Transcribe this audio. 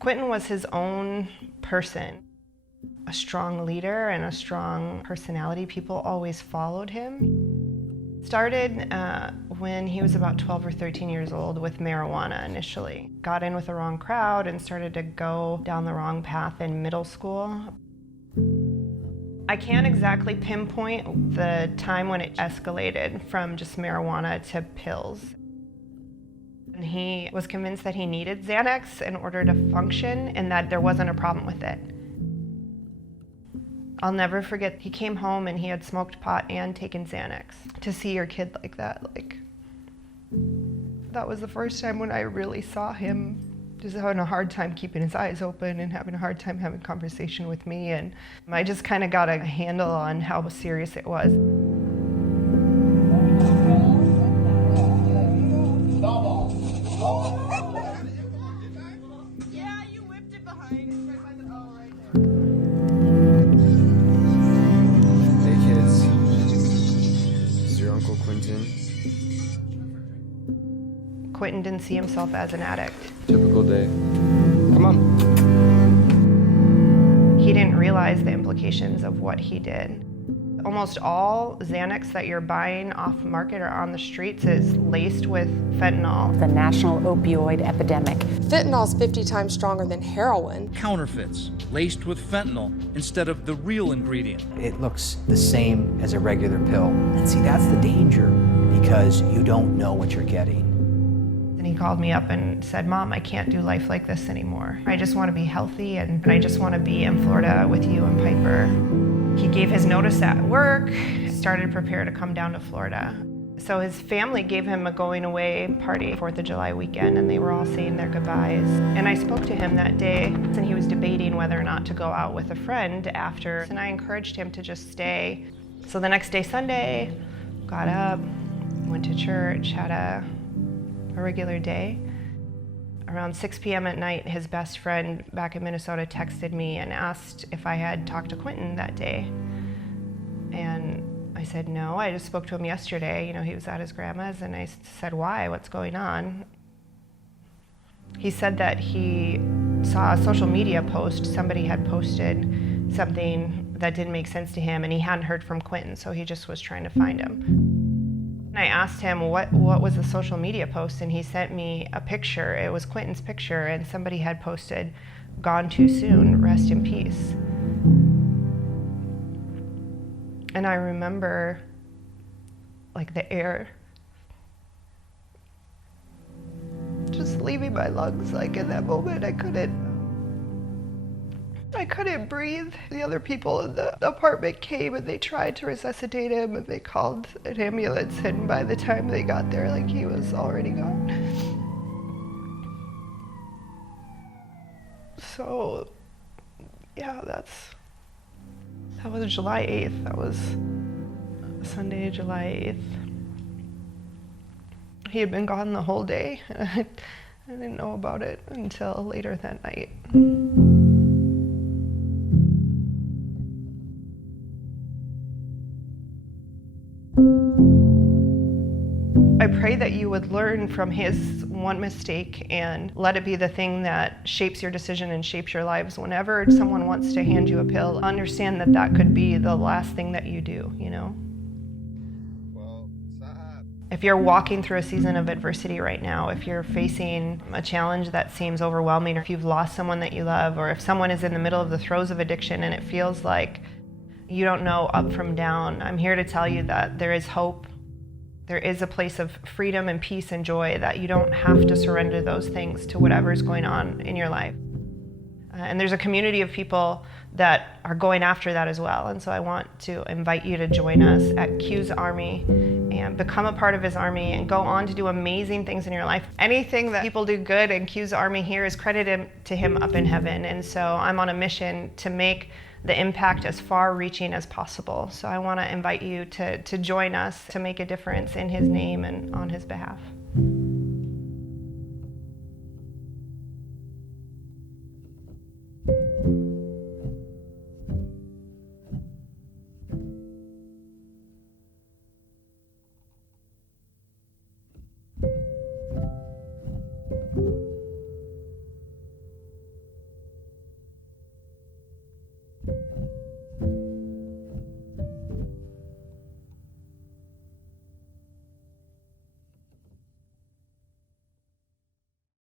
Quintin was his own person, a strong leader and a strong personality. People always followed him. Started when he was about 12 or 13 years old with marijuana initially. Got in with the wrong crowd and started to go down the wrong path in middle school. I can't exactly pinpoint the time when it escalated from just marijuana to pills. And he was convinced that he needed Xanax in order to function and that there wasn't a problem with it. I'll never forget, he came home and he had smoked pot and taken Xanax. To see your kid like that, that was the first time when I really saw him just having a hard time keeping his eyes open and having a hard time having conversation with me. And I just kind of got a handle on how serious it was. Yeah, you whipped it behind. It's right by the ball right there. Hey kids, this is your Uncle Quintin. Quintin didn't see himself as an addict. Typical day. Come on. He didn't realize the implications of what he did. Almost all Xanax that you're buying off market or on the streets is laced with fentanyl. The national opioid epidemic. Fentanyl is 50 times stronger than heroin. Counterfeits laced with fentanyl instead of the real ingredient. It looks the same as a regular pill. And see, that's the danger, because you don't know what you're getting. And he called me up and said, "Mom, I can't do life like this anymore. I just want to be healthy and I just want to be in Florida with you and Piper." He gave his notice at work, started to prepare to come down to Florida. So his family gave him a going away party 4th of July weekend, and they were all saying their goodbyes. And I spoke to him that day, and he was debating whether or not to go out with a friend after, and I encouraged him to just stay. So the next day, Sunday, got up, went to church, had a regular day. Around 6 p.m. at night, his best friend back in Minnesota texted me and asked if I had talked to Quintin that day. And I said, no, I just spoke to him yesterday. You know, he was at his grandma's, and I said, why? What's going on? He said that he saw a social media post. Somebody had posted something that didn't make sense to him, and he hadn't heard from Quintin, so he just was trying to find him. And I asked him what was the social media post, and he sent me a picture. It was Quintin's picture, and somebody had posted, "Gone too soon, rest in peace." And I remember, the air just leaving my lungs. In that moment, I couldn't breathe. The other people in the apartment came and they tried to resuscitate him, and they called an ambulance, and by the time they got there, he was already gone. So, yeah, that was July 8th. That was Sunday, July 8th. He had been gone the whole day, and I didn't know about it until later that night. I pray that you would learn from his one mistake and let it be the thing that shapes your decision and shapes your lives. Whenever someone wants to hand you a pill, understand that that could be the last thing that you do, Well, stop. If you're walking through a season of adversity right now, if you're facing a challenge that seems overwhelming, or if you've lost someone that you love, or if someone is in the middle of the throes of addiction and it feels like you don't know up from down, I'm here to tell you that there is hope. There is a place of freedom and peace and joy, that you don't have to surrender those things to whatever's going on in your life. And there's a community of people that are going after that as well. And so I want to invite you to join us at QsArmy and become a part of his army and go on to do amazing things in your life. Anything that people do good in QsArmy here is credited to him up in heaven. And so I'm on a mission to make the impact as far-reaching as possible. So I want to invite you to join us to make a difference in his name and on his behalf.